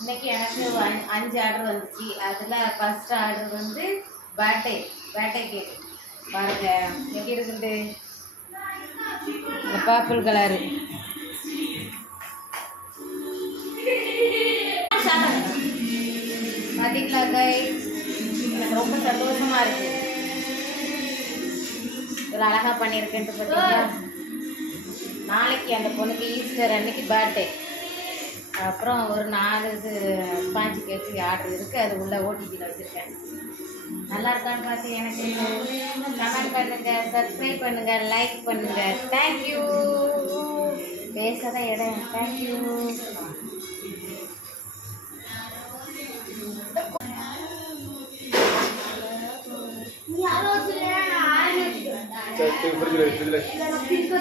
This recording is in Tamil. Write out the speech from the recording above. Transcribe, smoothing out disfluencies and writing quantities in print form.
இன்னைக்கு எனக்கு 5 ஆர்டர் வந்துச்சு. அதில் ஃபஸ்ட் ஆர்டர் வந்து பேட்டை கேக் பாருங்க எப்படி இருக்குது. பர்பிள் கலரு பார்த்தீங்களா கைஸ், எனக்கு ரொம்ப சந்தோஷமாக இருக்குது. ஒரு அழகாக பண்ணியிருக்கேன்ட்டு பார்த்தீங்களா. நாளைக்கு அந்த பொண்ணுக்கு ஈஸ்டர் அன்னைக்கு பர்த்டே. அப்புறம் ஒரு 4 இது ஸ்பாஞ்ச் கேக்கு ஆர்டர் இருக்குது. அது உள்ளே ஓடிபியில் வச்சுருக்கேன். நல்லா இருக்கான்னு பார்த்து எனக்கு கமெண்ட் பண்ணுங்கள், சப்ஸ்கிரைப் பண்ணுங்கள், லைக் பண்ணுங்கள். தேங்க்யூ. பேசாத இடம். தேங்க்யூ. ஃப்ரிட்ஜில்